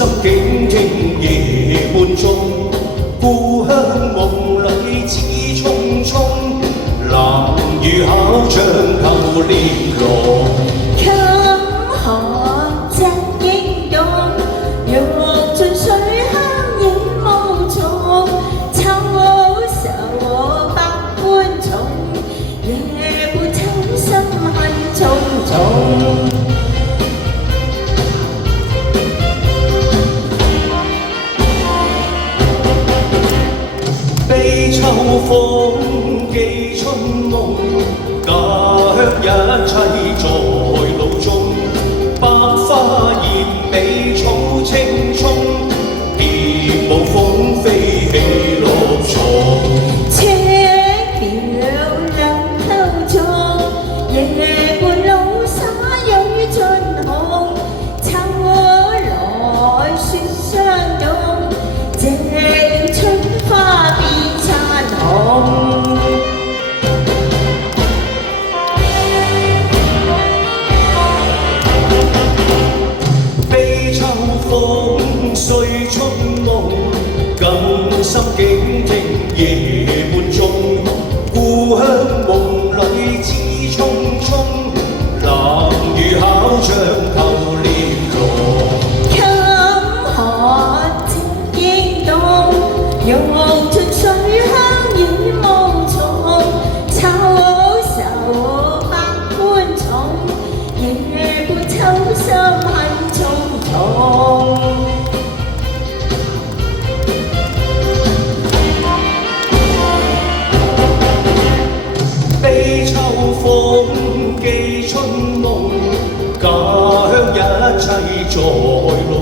心警聽夜半鐘，故鄉夢裏只匆匆，南雨考將透烈濃。強寒隻英勇，欲盡水鄉野無從，秋愁百般重，夜半秋心恨重重。悲秋風寄春夢，家鄉一切在路中。百花艷美草青蔥，蝶舞風飛起綠松。車苗兩溝中，夜半老灑雨盡紅。秋來雪霜凍，這春花變殘紅。悲秋風碎春夢，更深警聽夜半鐘。故鄉夢裏只匆匆，南雨考將透烈濃。強寒情應動，用盡水鄉野無從，秋愁百般重，夜半秋心恨重重。悲秋風寄春夢，家鄉一切在路